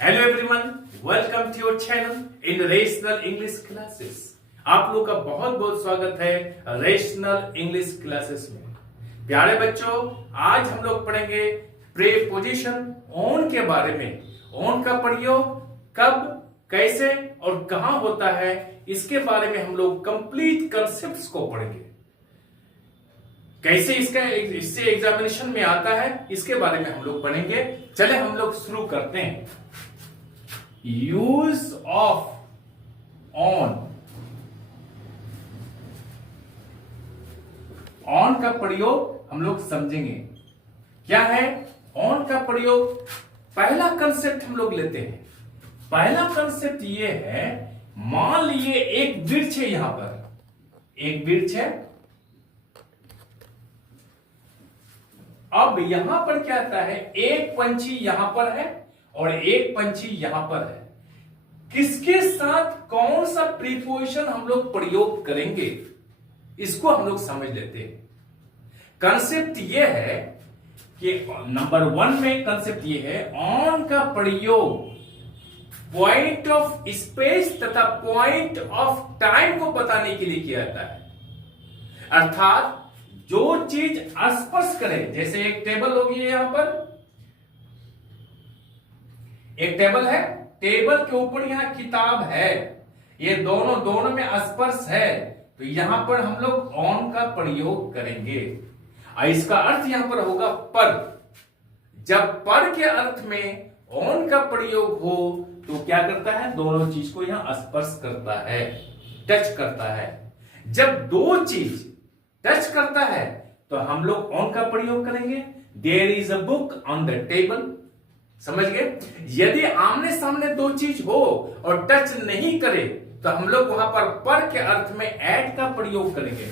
Hello everyone, welcome to your channel in rational English classes. आप लोग का बहुत बहुत स्वागत है रेशनल इंग्लिश क्लासेस में। प्यारे बच्चों, आज हम लोग पढ़ेंगे प्रीपोजिशन ऑन के बारे में। ऑन का प्रयोग कब, कैसे और कहां होता है, इसके बारे में हम लोग कंप्लीट कंसेप्ट्स को पढ़ेंगे। कैसे इससे एग्जामिनेशन में आता है, इसके बारे में हम लोग पढ़ेंगे। चले हम लोग शुरू करते हैं। Use of on. ऑन का प्रयोग हम लोग समझेंगे क्या है। ऑन का प्रयोग, पहला कंसेप्ट हम लोग लेते हैं। पहला कंसेप्ट ये है, मान लिए एक वृक्ष है, यहां पर एक वृक्ष है। अब यहां पर क्या आता है, एक पंछी यहां पर है और एक पंछी यहां पर है। किसके साथ कौन सा प्रीपोजिशन हम लोग प्रयोग करेंगे, इसको हम लोग समझ लेते हैं। कंसेप्ट यह है कि नंबर 1 में कंसेप्ट यह है, ऑन का प्रयोग पॉइंट ऑफ स्पेस तथा पॉइंट ऑफ टाइम को बताने के लिए किया जाता है। अर्थात जो चीज स्पर्श करे, जैसे एक टेबल होगी यहां पर, एक टेबल है, टेबल के ऊपर यहां किताब है, ये दोनों में स्पर्श है, तो यहां पर हम लोग ऑन का प्रयोग करेंगे। इसका अर्थ यहां पर होगा पर। जब पर के अर्थ में ऑन का प्रयोग हो तो क्या करता है, दोनों चीज को यहां स्पर्श करता है, टच करता है। जब दो चीज टच करता है तो हम लोग ऑन का प्रयोग करेंगे। There is a book on the table, समझ गए। यदि आमने सामने दो चीज हो और टच नहीं करे तो हम लोग वहां पर के अर्थ में एट का प्रयोग करेंगे।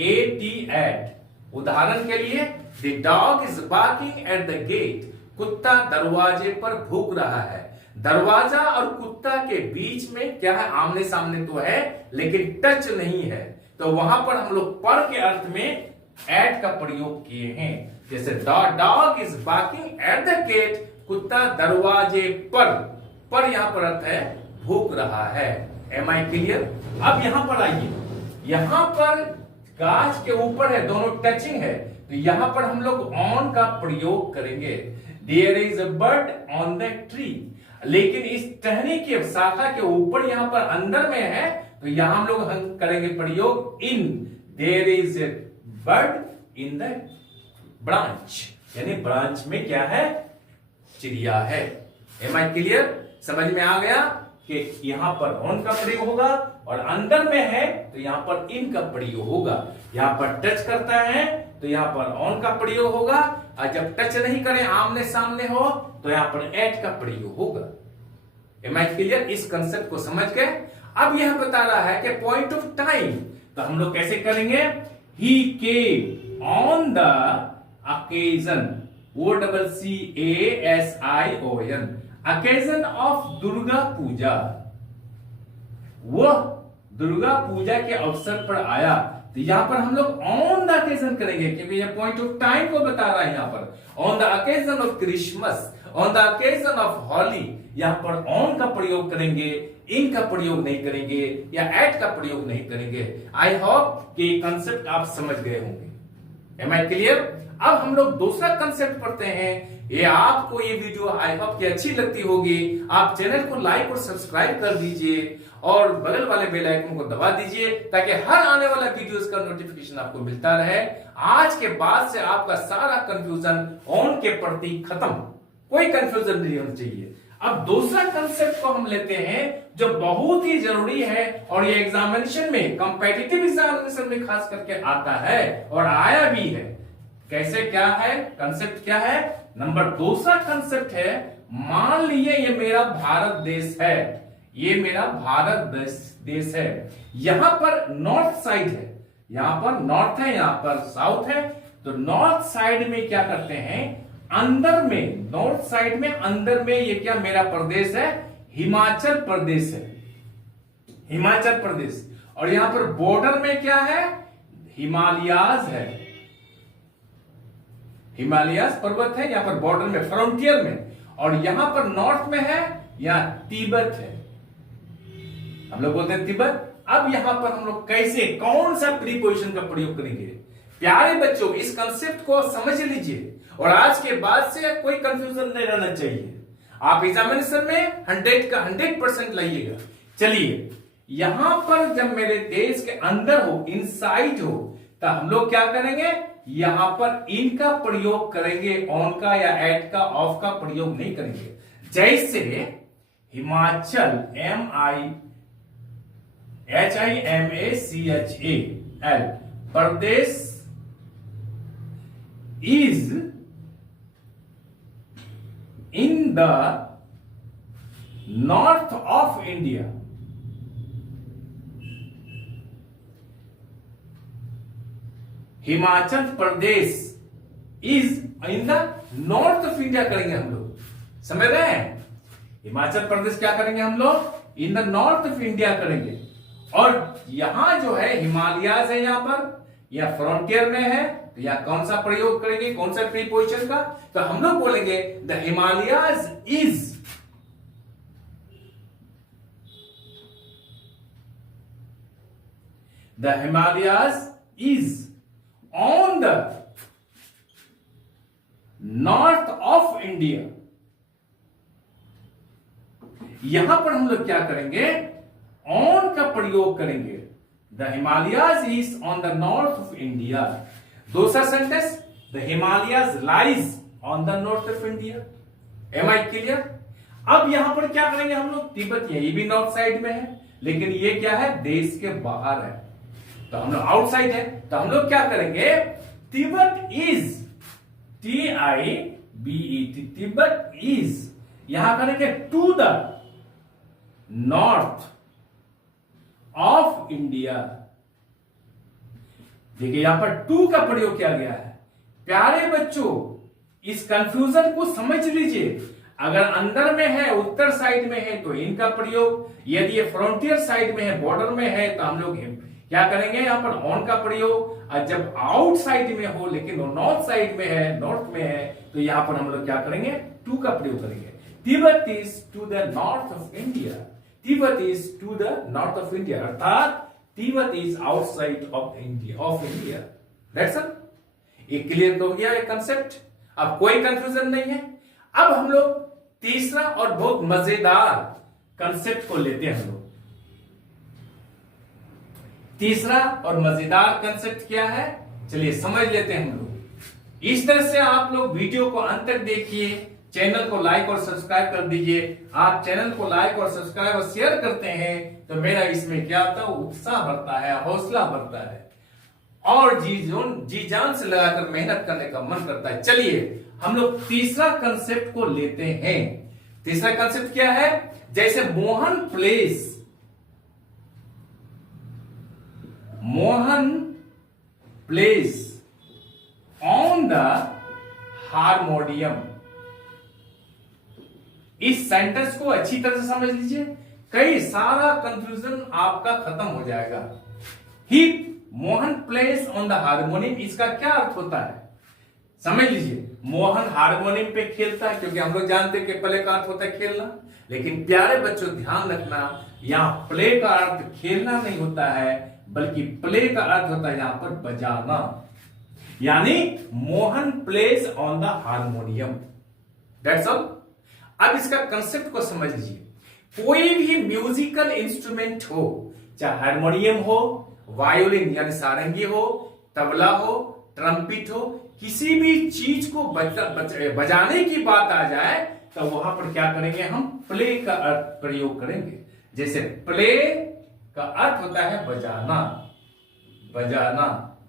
एट। उदाहरण के लिए, the dog is barking at the gate, कुत्ता दरवाजे पर भूक रहा है। दरवाजा और कुत्ता के बीच में क्या है, आमने सामने तो है लेकिन टच नहीं है, तो वहां पर हम लोग पर के अर्थ में एट का प्रयोग किए हैं। जैसे dog is barking at the gate, कुत्ता दरवाजे पर यहां पर अर्थ है भूक रहा है। Am I clear. अब यहां पर आइए, यहां पर गाछ के ऊपर है, दोनों टचिंग है, तो यहां पर हम लोग ऑन का प्रयोग करेंगे। There is a bird on the tree, लेकिन इस टहनी की शाखा के ऊपर यहां पर अंदर में है, तो यहां हम लोग करेंगे प्रयोग in. There is a bird in the branch, यानी ब्रांच में क्या है, चिड़िया है। Am I clear. समझ में आ गया कि यहां पर ऑन का प्रयोग होगा और अंदर में है तो यहां पर इन का प्रयोग होगा। यहां पर टच करता है तो यहां पर ऑन का प्रयोग होगा, और जब टच नहीं करें, आमने सामने हो, तो यहां पर एट का प्रयोग होगा। Am I clear. इस कंसेप्ट को समझ के अब यह बता रहा है कि पॉइंट ऑफ टाइम, तो हम लोग कैसे करेंगे। He came on the occasion, OCCASION, occasion of Durga Puja, वह दुर्गा पूजा के अवसर पर आया। तो यहां पर हम लोग ऑन द अकेजन करेंगे, क्योंकि यह पॉइंट ऑफ टाइम को बता रहा है। यहां पर on the occasion of Christmas, on the occasion of Holi, यहां पर ऑन का प्रयोग करेंगे, इन का प्रयोग नहीं करेंगे या एट का प्रयोग नहीं करेंगे। आई होप कि कंसेप्ट आप समझ गए होंगे। Am I clear. अब हम लोग दूसरा कंसेप्ट पढ़ते हैं। ये आपको ये वीडियो आई होप कि अच्छी लगती होगी। आप चैनल को लाइक और सब्सक्राइब कर दीजिए और बगल वाले बेल आइकन को दबा दीजिए, ताकि हर आने वाला वीडियोस का नोटिफिकेशन आपको मिलता रहे। आज के बाद से आपका सारा कंफ्यूजन ऑन के प्रति खत्म, कोई कंफ्यूजन नहीं होना चाहिए। अब दूसरा कंसेप्ट को हम लेते हैं जो बहुत ही जरूरी है, और ये एग्जामिनेशन में, कॉम्पिटिटिव एग्जामिनेशन में खास करके आता है और आया भी है। कैसे, क्या है कंसेप्ट, क्या है। नंबर दूसरा कंसेप्ट है, मान लीजिए ये मेरा भारत देश है, ये मेरा भारत देश है। यहां पर नॉर्थ साइड है, यहां पर नॉर्थ है, यहां पर साउथ है। तो नॉर्थ साइड में क्या करते हैं, अंदर में, नॉर्थ साइड में अंदर में ये क्या मेरा प्रदेश है, हिमाचल प्रदेश है, हिमाचल प्रदेश। और यहां पर बॉर्डर में क्या है, हिमालयाज है, हिमालयास पर्वत है यहां पर बॉर्डर में, फ्रंटियर में। और यहां पर नॉर्थ में है यहाँ तिब्बत है, हम लोग बोलते हैं तिब्बत। अब यहां पर हम लोग कैसे, कौन सा प्रीपोजिशन का प्रयोग करेंगे? प्यारे बच्चों, इस कंसेप्ट को समझ लीजिए और आज के बाद से कोई कंफ्यूजन नहीं रहना चाहिए। आप एग्जामिनेशन में 100 का 100% लाइएगा। चलिए, यहां पर जब मेरे देश के अंदर हो, इनसाइड हो, तो हम लोग क्या करेंगे? यहां पर इन का प्रयोग करेंगे, ऑन का या एट का, ऑफ का प्रयोग नहीं करेंगे। जैसे Himachal, HIMACHAL, Pradesh is in the north of India. Himachal Pradesh is in the north of India करेंगे हम लोग, समझ रहे हैं? हिमाचल प्रदेश क्या करेंगे हम लोग? In the north of India करेंगे। और यहां जो है हिमालयाज है, यहां पर या फ्रंटियर में है, तो यहां कौन सा प्रयोग करेंगे, कौन सा प्रीपोजिशन का? तो हम लोग बोलेंगे the Himalayas is on the north of India. यहां पर हम लोग क्या करेंगे? ऑन का प्रयोग करेंगे। The Himalayas is on the north of India. दूसरा sentence, the Himalayas lies on the north of India. Am I clear? अब यहां पर क्या करेंगे हम लोग? तिब्बत, ये भी नॉर्थ साइड में है, लेकिन ये क्या है? देश के बाहर है, तो हम लोग आउटसाइड है, तो हम लोग क्या करेंगे? Tibet is, TIBET, Tibet is, यहां करेंगे to the north of India. देखिए यहां पर टू का प्रयोग किया गया है। प्यारे बच्चों, इस कंफ्यूजन को समझ लीजिए। अगर अंदर में है, उत्तर साइड में है, तो इनका प्रयोग, यदि ये फ्रंटियर साइड में है, बॉर्डर में है, तो हम लोग क्या करेंगे? यहां पर ऑन का प्रयोग। और जब आउट साइड में हो, लेकिन वो नॉर्थ साइड में है, नॉर्थ में है, तो यहां पर हम लोग क्या करेंगे? टू का प्रयोग करेंगे। Tibet is to the north of India. Tibet is to the north of India, अर्थात Tibet is outside of India. That's all. ये क्लियर हो गया ये कंसेप्ट? अब कोई कंफ्यूजन नहीं है। अब हम लोग तीसरा और बहुत मजेदार कंसेप्ट को लेते हैं। हम लोग तीसरा और मजेदार कंसेप्ट क्या है, चलिए समझ लेते हैं हम लोग। इस तरह से आप लोग वीडियो को अंत तक देखिए, चैनल को लाइक और सब्सक्राइब कर दीजिए। आप चैनल को लाइक और सब्सक्राइब और शेयर करते हैं तो मेरा इसमें क्या होता है? उत्साह बढ़ता है, हौसला बढ़ता है और जी जान से लगाकर मेहनत करने का मन करता है। चलिए हम लोग तीसरा कंसेप्ट को लेते हैं। तीसरा कंसेप्ट क्या है? जैसे Mohan plays on the harmonium. इस सेंटेंस को अच्छी तरह से समझ लीजिए, कई सारा कंफ्यूजन आपका खत्म हो जाएगा। He Mohan plays on the harmonium, इसका क्या अर्थ होता है? समझ लीजिए, मोहन हारमोनियम पे खेलता है, क्योंकि हम लोग जानते हैं कि प्ले का अर्थ होता है खेलना। लेकिन प्यारे बच्चों ध्यान रखना, यहां प्ले का अर्थ खेलना नहीं होता है, बल्कि प्ले का अर्थ होता है यहां पर बजाना। यानी Mohan plays on the harmonium. That's all. अब इसका कंसेप्ट को समझ लीजिए। कोई भी म्यूजिकल इंस्ट्रूमेंट हो, चाहे हारमोनियम हो, वायोलिन यानी सारंगी हो, तबला हो, ट्रम्पिट हो, किसी भी चीज को बजाने की बात आ जाए तो वहां पर क्या करेंगे? हम प्ले का अर्थ प्रयोग करेंगे। जैसे प्ले का अर्थ होता है बजाना।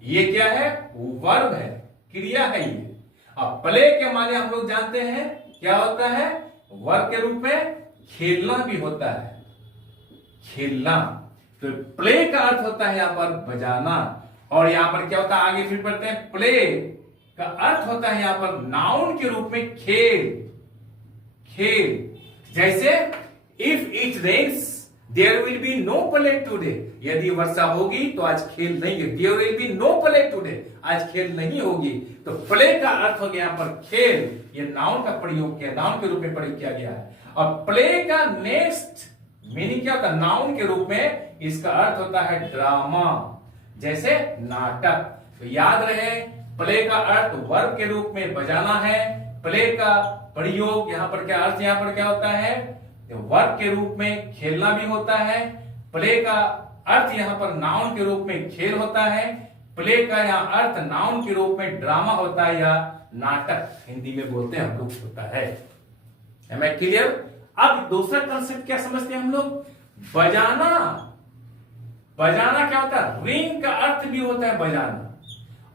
ये क्या है? वर्ब है, क्रिया है ये। अब प्ले के माने हम लोग जानते हैं क्या होता है? वर्ब के रूप में खेलना भी होता है, खेलना। तो प्ले का अर्थ होता है यहां पर बजाना। और यहां पर क्या होता है? आगे फिर पढ़ते हैं। प्ले का अर्थ होता है यहां पर नाउन के रूप में खेल। जैसे if it rains there will be no play today. यदि वर्षा होगी तो आज खेल नहीं है। There will be no play today, आज खेल नहीं होगी। तो प्ले का अर्थ हो गया यहां पर खेल। ये नाउन का प्रयोग किया, नाउन के रूप में प्रयोग किया गया है। और प्ले का नेक्स्ट मीनिंग क्या होता है? नाउन के रूप में इसका अर्थ होता है ड्रामा, जैसे नाटक। तो याद रहे, प्ले का अर्थ वर्ब के रूप में बजाना है। प्ले का प्रयोग यहां पर क्या अर्थ, यहां पर क्या होता है? वर्ब के रूप में खेलना भी होता है। प्ले का अर्थ यहां पर नाउन के रूप में खेल होता है। प्ले का यहां अर्थ नाउन के रूप में ड्रामा होता है या नाटक हिंदी में बोलते हैं हम लोग होता है। Am I clear? अब दूसरा कंसेप्ट क्या समझते हैं हम लोग? बजाना। बजाना क्या होता है? रिंग का अर्थ भी होता है बजाना,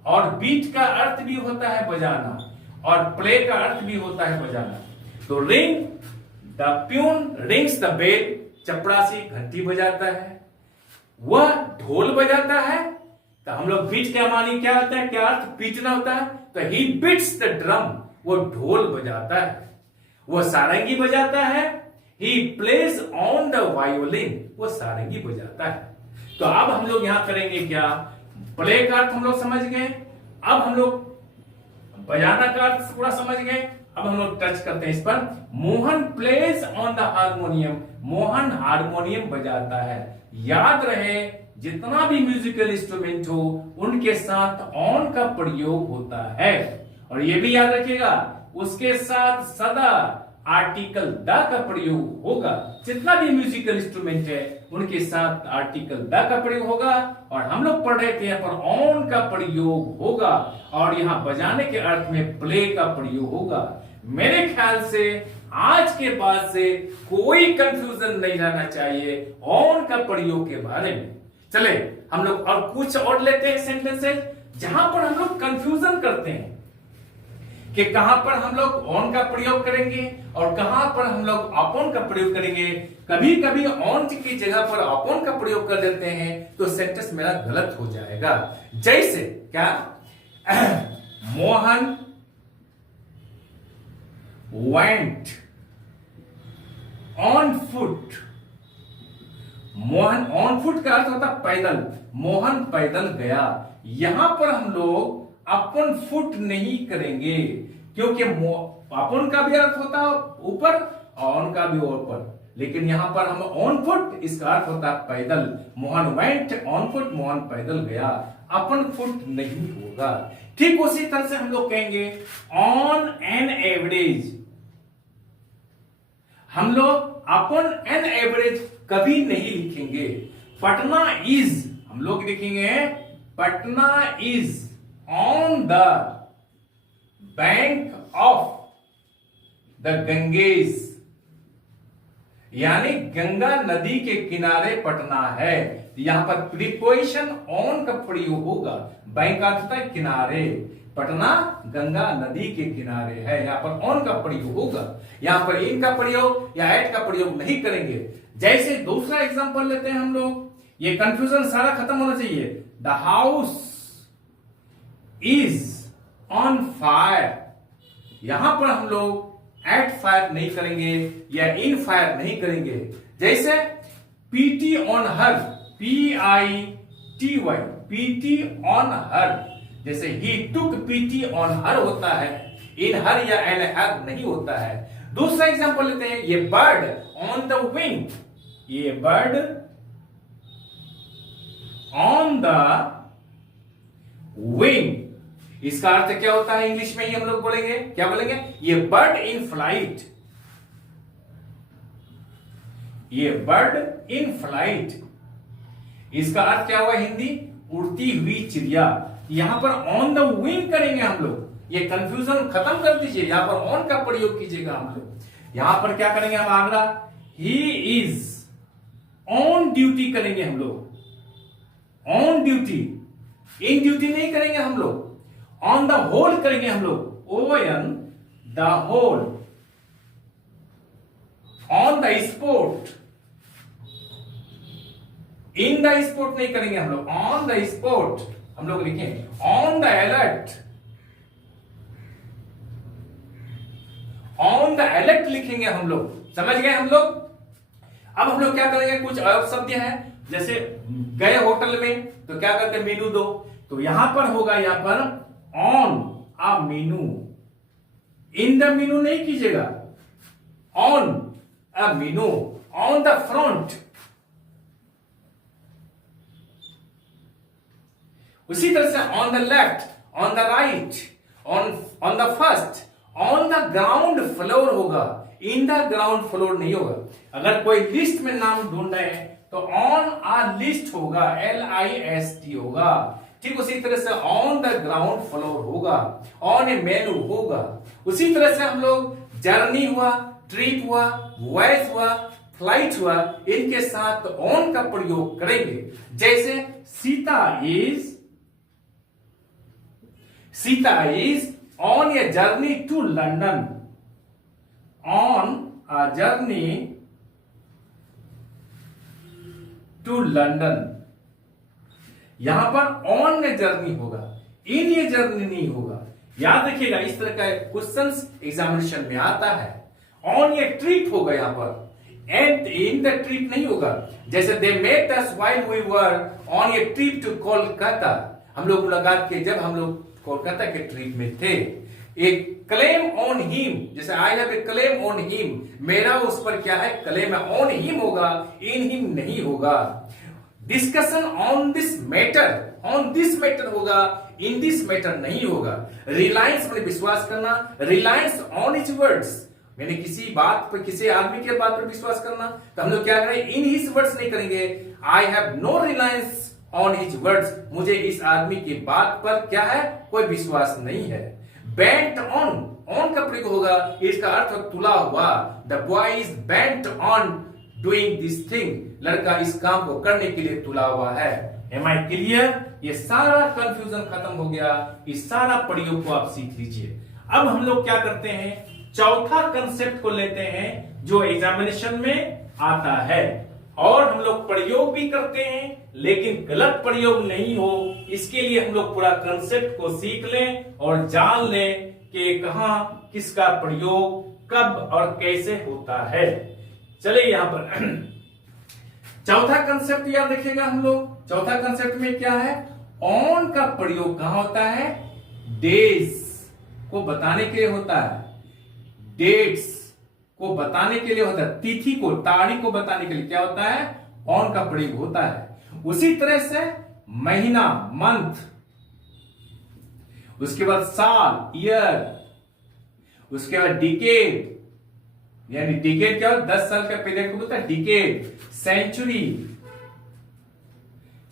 और बीट का अर्थ भी होता है बजाना, और प्ले का अर्थ भी होता है बजाना। तो ring, the peon rings the bell, चपरासी घंटी बजाता है, वह ढोल बजाता है। तो हम लोग बीट क्या मानी, क्या होता है, क्या अर्थ? पीटना होता है। तो ही बीट्स द ड्रम, वो ढोल बजाता है। वो सारंगी बजाता है, he plays on the violin, वो सारंगी बजाता है। तो अब हम लोग यहां करेंगे क्या? प्ले का अर्थ हम लोग समझ गए, अब हम लोग बजाना का अर्थ पूरा समझ गए। अब हम लोग टच करते हैं इस पर। Mohan plays on the harmonium, Mohan harmonium बजाता है। याद रहे, जितना भी म्यूजिकल इंस्ट्रूमेंट हो उनके साथ ऑन का प्रयोग होता है, और ये भी याद रखिएगा उसके साथ सदा आर्टिकल द का प्रयोग होगा। जितना भी म्यूजिकल इंस्ट्रूमेंट है उनके साथ आर्टिकल द का प्रयोग होगा, और हम लोग पढ़ रहे थे यहाँ पर ऑन का प्रयोग होगा, और यहाँ बजाने के अर्थ में प्ले का प्रयोग होगा। मेरे ख्याल से आज के बाद से कोई कंफ्यूजन नहीं रहना चाहिए ऑन का प्रयोग के बारे में। चले हम लोग और कुछ और लेते हैं सेंटेंसेस जहां पर हम लोग कंफ्यूजन करते हैं कि कहां पर हम लोग ऑन का प्रयोग करेंगे और कहां पर हम लोग अपॉन का प्रयोग करेंगे। कभी कभी ऑन की जगह पर अपॉन का प्रयोग कर देते हैं तो सेंटेंस मेरा गलत हो जाएगा। जैसे क्या, Mohan went on foot. Mohan on foot का अर्थ होता पैदल, मोहन पैदल गया। यहां पर हम लोग अपन फुट नहीं करेंगे, क्योंकि अपन का भी अर्थ होता ऊपर और ऑन का भी ऊपर, लेकिन यहां पर हम ऑन फुट, इसका अर्थ होता पैदल। Mohan went on foot, Mohan पैदल गया, अपन फुट नहीं होगा। ठीक उसी तरह से हम लोग कहेंगे ऑन एन एवरेज। हम लोग अपन एन एवरेज कभी नहीं लिखेंगे। पटना इज, हम लोग लिखेंगे Patna is on the bank of the Ganges, यानी गंगा नदी के किनारे पटना है। यहां पर प्रीपोजिशन ऑन का प्रयोग होगा। बैंक का अर्थ है किनारे, पटना गंगा नदी के किनारे है, यहां पर ऑन का प्रयोग होगा। यहां पर इन का प्रयोग या एट का प्रयोग नहीं करेंगे। जैसे दूसरा एग्जांपल लेते हैं हम लोग, ये कंफ्यूजन सारा खत्म होना चाहिए। The house is on fire, यहां पर हम लोग एट फायर नहीं करेंगे या इन फायर नहीं करेंगे। जैसे PT on her, PITY, PT on her, जैसे ही टुक पीटी ऑन हर होता है, इन हर या एन हर नहीं होता है। दूसरा एग्जांपल लेते हैं, ये बर्ड ऑन द विंग, ये बर्ड ऑन द विंग, इसका अर्थ क्या होता है इंग्लिश में ही हम लोग बोलेंगे, क्या बोलेंगे, ये बर्ड इन फ्लाइट, ये बर्ड इन फ्लाइट, इसका अर्थ क्या हुआ हिंदी, उड़ती हुई चिड़िया। यहां पर ऑन द विंग करेंगे हम लोग, ये कंफ्यूजन खत्म कर दीजिए, यहां पर ऑन का प्रयोग कीजिएगा हम लोग। यहां पर क्या करेंगे हम Agra, he is on duty करेंगे हम लोग, ऑन ड्यूटी, इन ड्यूटी नहीं करेंगे हम लोग, ऑन द होल करेंगे हम लोग, ON the whole, on the spot, in the spot नहीं करेंगे हम लोग, ऑन द स्पोर्ट हम लोग लिखें, on the alert, on the alert लिखेंगे हम लोग। समझ गए हम लोग। अब हम लोग क्या करेंगे, कुछ और शब्द हैं, जैसे गए होटल में तो क्या करते हैं, मेनू दो, तो यहां पर होगा, यहां पर on a menu, in the मेनू नहीं कीजिएगा, on a Minu on the front। उसी तरह से on the left, on the right, on the first, on the ground floor होगा, in the ground floor नहीं होगा। अगर कोई लिस्ट में नाम ढूंढ रहे हैं तो on a list होगा, LIST होगा। ठीक उसी तरह से on the ground floor होगा, on a menu होगा। उसी तरह से हम लोग जर्नी हुआ, ट्रिप हुआ, वॉयस हुआ, फ्लाइट हुआ, इनके साथ ऑन का प्रयोग करेंगे। जैसे Sita is on a journey to London, on a journey to London. यहां पर ऑन में जर्नी होगा, इन ये जर्नी नहीं होगा। याद रखिएगा, इस तरह का क्वेश्चंस एग्जामिनेशन में आता है। ऑन ये ट्रिप होगा यहां पर, एंड इन द ट्रिप नहीं होगा। जैसे they met us while we were on a trip to Kolkata, हम लोग मुलाकात किए जब हम लोग कोलकाता के ट्रिप में थे। एक क्लेम ऑन हिम, जैसे I have a claim on him, मेरा उस पर क्या है, क्लेम है। ऑन हिम होगा, इन हिम नहीं होगा। डिस्कशन ऑन दिस मैटर होगा, इन दिस मैटर नहीं होगा। रिलायंस पर विश्वास करना, रिलायंस ऑन हिज वर्ड्स, मैंने किसी बात पर, किसी आदमी के बात पर विश्वास करना, तो हम लोग क्या करें, इन हिज वर्ड्स नहीं करेंगे। I have no reliance on his words, मुझे इस आदमी की बात पर क्या है, कोई विश्वास नहीं है। बेंट ऑन का प्रयोग होगा, इसका अर्थ तुला हुआ। The boy is bent on doing this thing, लड़का इस काम को करने के लिए तुला हुआ है। Am I clear? ये सारा कंफ्यूजन खत्म हो गया। इस सारा प्रयोग को आप सीख लीजिए। अब हम लोग क्या करते हैं, चौथा कंसेप्ट को लेते हैं जो एग्जामिनेशन में आता है, और हम लोग प्रयोग भी करते हैं, लेकिन गलत प्रयोग नहीं हो, इसके लिए हम लोग पूरा कंसेप्ट को सीख लें और जान लें कि कहां किसका प्रयोग कब और कैसे होता है। चलिए यहां पर चौथा कंसेप्ट याद रखिएगा हम लोग। चौथा कंसेप्ट में क्या है, ऑन का प्रयोग कहां होता है, डेज को बताने के लिए होता है, डेट्स को बताने के लिए होता है, तिथि को, तारीख को बताने के लिए क्या होता है, ऑन का प्रयोग होता है। उसी तरह से महीना, मंथ, उसके बाद साल, ईयर, उसके बाद डिकेड, यानी डिकेड क्या होता है, 10 साल का पीरियड को बोलता है डिकेड। सेंचुरी,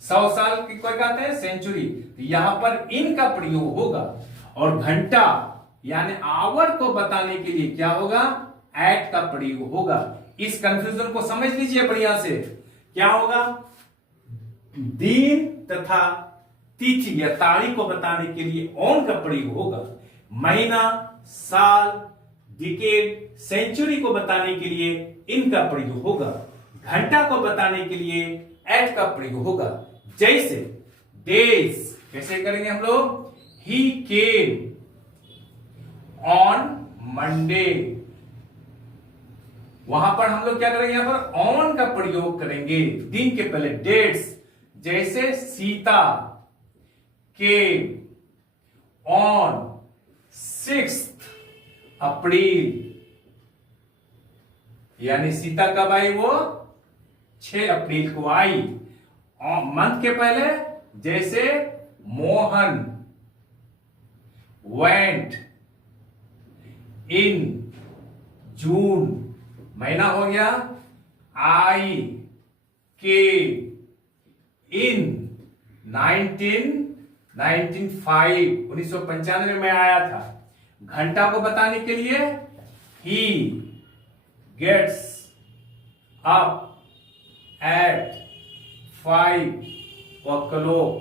100 साल की कोई कहते हैं सेंचुरी, तो यहां पर इन का प्रयोग होगा। और घंटा यानी आवर को बताने के लिए क्या होगा, एट का प्रयोग होगा। इस कंफ्यूजन को समझ लीजिए बढ़िया से। क्या होगा, दिन तथा तिथि या तारीख को बताने के लिए ऑन का प्रयोग होगा। महीना, साल, डिकेड, सेंचुरी को बताने के लिए इन का प्रयोग होगा। घंटा को बताने के लिए एट का प्रयोग होगा। जैसे डेज कैसे करेंगे हम लोग, ही केम ऑन मंडे, वहां पर हम लोग क्या करेंगे, यहां पर ऑन का प्रयोग करेंगे, दिन के पहले डेट्स। जैसे सीता केम ऑन 6 अप्रैल, यानी सीता कब आई, वो 6 अप्रैल को आई। मंथ के पहले जैसे मोहन वेंट इन जून, महीना हो गया, आई के इन 1995 में आया था। घंटा को बताने के लिए he gets up at 5 o'clock,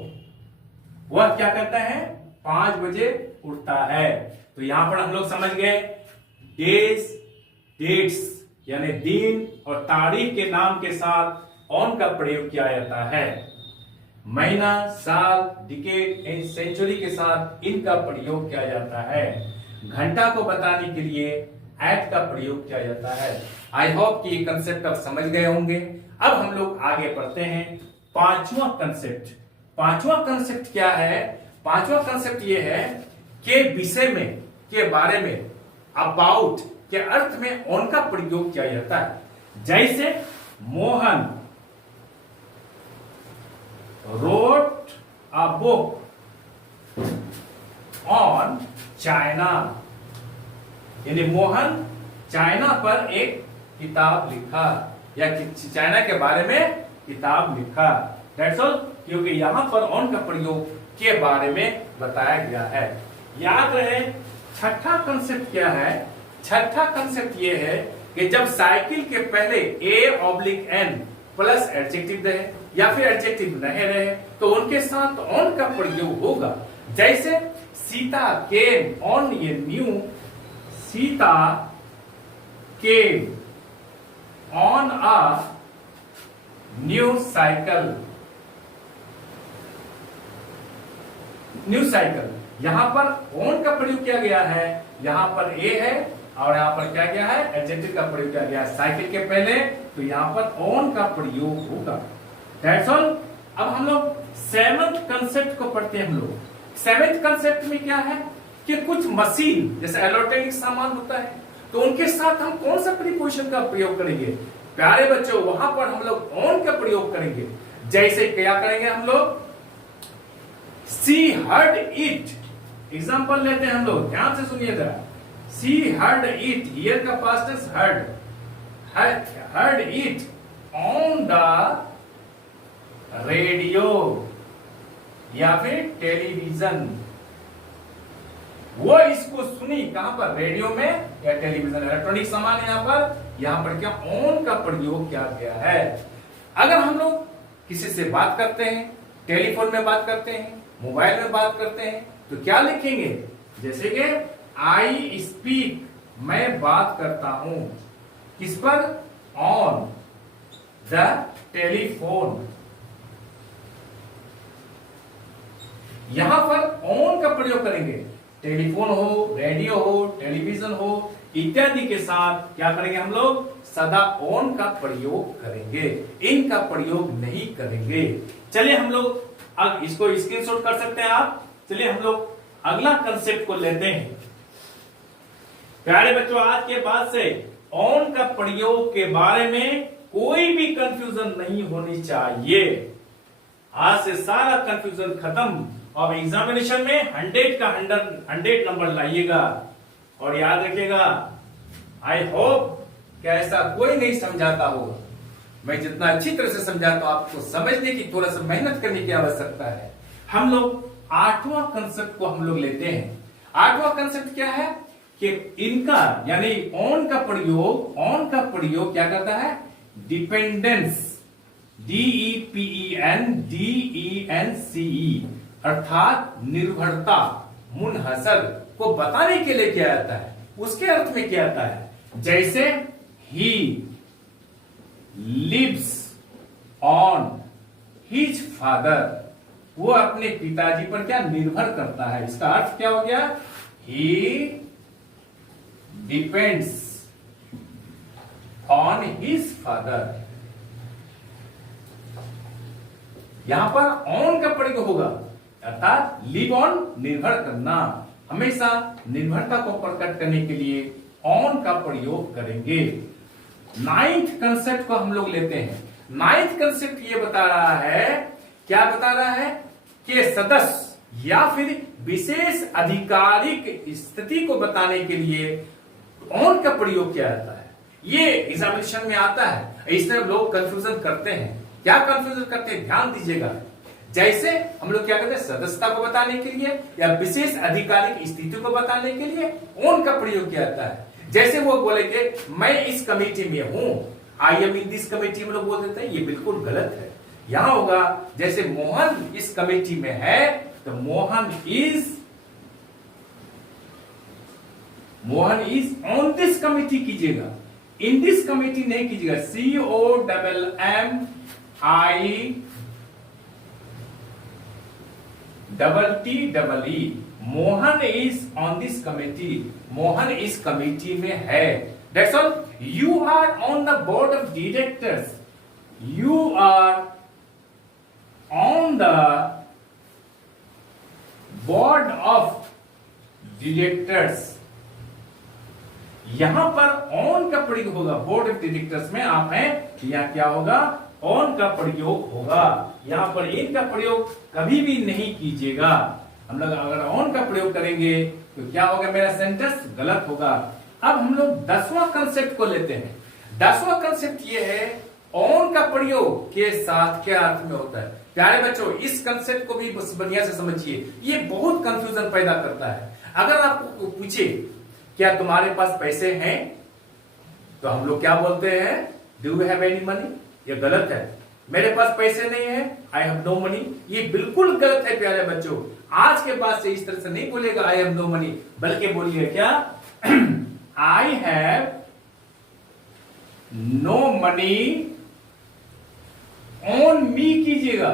वह क्या करता है, 5 बजे उठता है। तो यहां पर हम लोग समझ गए, डेज, डेट्स यानी दिन और तारीख के नाम के साथ ऑन का प्रयोग किया जाता है। महीना, साल, डिकेड एंड सेंचुरी के साथ इनका प्रयोग किया जाता है। घंटा को बताने के लिए एट का प्रयोग किया जाता है। आई होप कि ये कंसेप्ट आप समझ गए होंगे। अब हम लोग आगे बढ़ते हैं पांचवा कंसेप्ट। पांचवा कंसेप्ट क्या है, पांचवा कंसेप्ट ये है कि विषय में, के बारे में, अबाउट के अर्थ में ऑन का प्रयोग किया जाता है। जैसे Mohan wrote a book on China, यानी मोहन चाइना पर एक किताब लिखा या चाइना के बारे में किताब लिखा। दैट्स ऑल, क्योंकि यहां पर ऑन का प्रयोग के बारे में बताया गया है। याद रहे छठा कंसेप्ट क्या है? छठा कंसेप्ट ये है कि जब साइकिल के पहले A/N प्लस एडजेक्टिव रहे या फिर एडजेक्टिव नहीं रहे तो उनके साथ ऑन का प्रयोग होगा। जैसे सीता केम ऑन ये new, Sita came on a new cycle, new cycle, यहां पर ऑन का प्रयोग किया गया है, यहां पर ए है और यहां पर क्या गया है? एडजेक्टिव का प्रयोग किया गया है साइकिल के पहले, तो यहां पर ऑन का प्रयोग होगा। That's all. अब हम लोग सेवंथ कंसेप्ट को पढ़ते हैं। हम लोग सेवंथ कंसेप्ट में क्या है कि कुछ मशीन जैसे इलेक्ट्रॉनिक सामान होता है तो उनके साथ हम कौन सा प्रीपोजिशन का प्रयोग करेंगे? प्यारे बच्चों, वहां पर हम लोग ऑन का प्रयोग करेंगे। जैसे क्या करेंगे हम लोग? सी हर्ड इट, एग्जांपल लेते हैं हम लोग, ध्यान से सुनिएगा। सी हर्ड इट, हियर का past tense heard it on the radio या फिर टेलीविजन। वो इसको सुनी कहां पर? रेडियो में या टेलीविजन, इलेक्ट्रॉनिक सामान। यहां पर क्या ऑन का प्रयोग किया गया है। अगर हम लोग किसी से बात करते हैं, टेलीफोन में बात करते हैं, मोबाइल में बात करते हैं, तो क्या लिखेंगे? जैसे कि आई स्पीक, मैं बात करता हूं, किस पर? On the telephone. यहां पर ऑन का प्रयोग करेंगे। टेलीफोन हो, रेडियो हो, टेलीविजन हो इत्यादि के साथ क्या करेंगे हम लोग? सदा ऑन का प्रयोग करेंगे, इन का प्रयोग नहीं करेंगे। चलिए हम लोग अब इसको स्क्रीनशॉट कर सकते हैं आप। चलिए हम लोग अगला कंसेप्ट को लेते हैं। प्यारे बच्चों, आज के बाद से ऑन का प्रयोग के बारे में कोई भी कंफ्यूजन नहीं होनी चाहिए। आज से सारा कंफ्यूजन खत्म। अब एग्जामिनेशन में 100 का 100 नंबर लाइएगा। और याद रखिएगा, आई होप कि ऐसा कोई नहीं समझाता होगा। मैं जितना अच्छी तरह से समझाता हूं, आपको समझने की थोड़ा सा मेहनत करने की आवश्यकता है। हम लोग 8वां कंसेप्ट को हम लोग लेते हैं। 8वां कंसेप्ट क्या है कि इनका यानी ऑन का प्रयोग क्या करता है? डिपेंडेंस, DEPENDENCE, अर्थात निर्भरता, मुनहसर को बताने के लिए किया जाता है। उसके अर्थ में क्या आता है? जैसे he lives on his father, वो अपने पिताजी पर क्या निर्भर करता है। इसका अर्थ क्या हो गया? ही डिपेंड्स ऑन हिज फादर। यहां पर ऑन का प्रयोग होगा, अर्थात लिव ऑन, निर्भर करना। हमेशा निर्भरता को प्रकट करने के लिए ऑन का प्रयोग करेंगे। 9th कंसेप्ट को हम लोग लेते हैं। 9th कंसेप्ट ये बता रहा है, क्या बता रहा है कि सदस्य या फिर विशेष आधिकारिक स्थिति को बताने के लिए ऑन का प्रयोग किया जाता है। ये एग्जामिनेशन में आता है, इसमें लोग कंफ्यूजन करते हैं। क्या कंफ्यूजन करते हैं? ध्यान दीजिएगा। जैसे हम लोग क्या करते हैं? सदस्यता को बताने के लिए या विशेष आधिकारिक स्थिति को बताने के लिए ऑन का प्रयोग किया जाता है। जैसे वो बोलेंगे मैं इस कमेटी में हूं, I am in this committee, हम लोग बोल देते हैं, ये बिल्कुल गलत है। यहां होगा जैसे मोहन इस कमेटी में है तो Mohan is on this committee कीजिएगा, इन दिस कमेटी नहीं कीजिएगा। COMMITTEE, Mohan is on this committee, Mohan इस कमेटी में है। That's all. You are on the board of directors, you are on the board of directors, यहां पर ऑन का प्रयोग होगा। बोर्ड ऑफ डिरेक्टर्स में आप हैं, यहाँ क्या होगा, ऑन का प्रयोग होगा। यहां पर इन का प्रयोग कभी भी नहीं कीजिएगा। हम लोग अगर ऑन का प्रयोग करेंगे तो क्या होगा, मेरा सेंटेंस गलत होगा। अब हम लोग 10वां कंसेप्ट को लेते हैं। 10वां कंसेप्ट ये है, ऑन का प्रयोग के साथ क्या अर्थ में होता है। प्यारे बच्चों, इस कंसेप्ट को भी बढ़िया से समझिए, ये बहुत कंफ्यूजन पैदा करता है। अगर आपको पूछे क्या तुम्हारे पास पैसे हैं, तो हम लोग क्या बोलते हैं, do you have any money. ये गलत है। मेरे पास पैसे नहीं है, आई हैव नो मनी, ये बिल्कुल गलत है प्यारे बच्चों। आज के बाद से इस तरह से नहीं बोलेगा आई हैव नो मनी, बल्कि बोलिए क्या, I have no money on me कीजिएगा।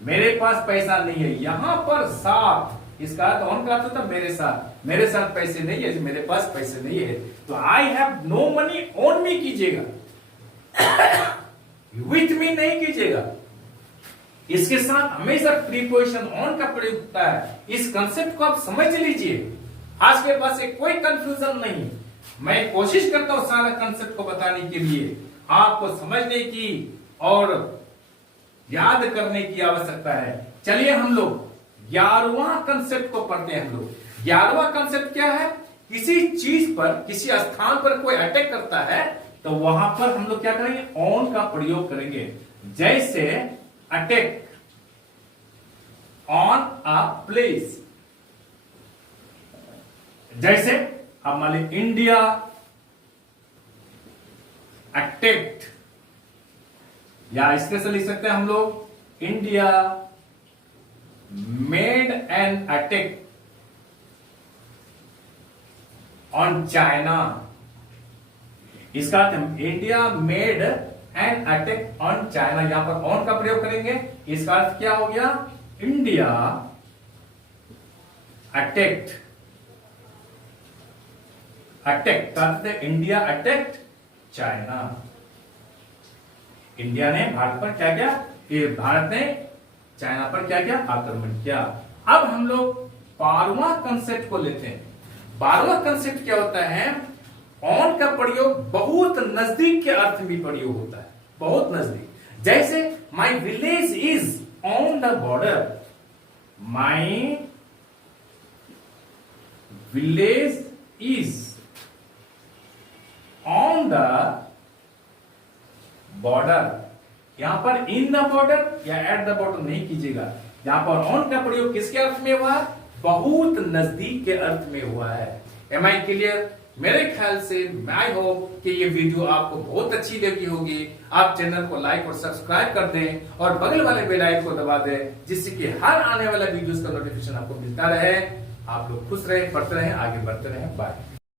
मेरे पास पैसा नहीं है, यहां पर साथ, इसका अर्थ ऑन का अर्थ होता मेरे साथ पैसे नहीं है, मेरे पास पैसे नहीं है, तो I have no money on me कीजिएगा, विथ मी नहीं कीजिएगा। इसके साथ हमेशा प्रीपोजिशन ऑन का प्रयोग होता है। इस कंसेप्ट को आप समझ लीजिए, आज के पास से कोई कंफ्यूजन नहीं। मैं कोशिश करता हूं सारा कंसेप्ट को बताने के लिए, आपको समझने की और याद करने की आवश्यकता है। चलिए हम लोग 11वां कंसेप्ट को पढ़ते हैं। हम लोग 11वां कंसेप्ट क्या है, किसी चीज पर, किसी स्थान पर कोई अटैक करता है तो वहां पर हम लोग क्या करेंगे, ऑन का प्रयोग करेंगे। जैसे अटैक ऑन अ प्लेस, जैसे अब मान लीजिए इंडिया अटैक्ड, या इस तरह से लिख सकते हैं हम लोग, India made an attack on China. इसका अर्थ India made an attack on China, यहां पर ऑन का प्रयोग करेंगे। इसका अर्थ क्या हो गया, इंडिया अटैक्ड, अटैक का अर्थ है इंडिया अटैक्ड चाइना। इंडिया ने भारत पर क्या किया, भारत ने चाइना पर क्या किया, आक्रमण किया। अब हम लोग 12वां कंसेप्ट को लेते हैं। 12वां कंसेप्ट क्या होता है, ऑन का प्रयोग बहुत नजदीक के अर्थ में प्रयोग होता है, बहुत नजदीक। जैसे my village is on the border, my village is on the border. यहां पर इन द बॉर्डर या एट द बॉर्डर नहीं कीजिएगा। यहां पर ऑन का प्रयोग किसके अर्थ में हुआ, बहुत नजदीक के अर्थ में हुआ है। Am I clear. मेरे ख्याल से आई होप कि ये वीडियो आपको बहुत अच्छी लगी होगी। आप चैनल को लाइक और सब्सक्राइब कर दें और बगल वाले बेल आइकन को दबा दें, जिससे कि हर आने वाला वीडियोस का नोटिफिकेशन आपको मिलता रहे। आप लोग खुश रहे, पढ़ते रहे, आगे बढ़ते रहे। बाय।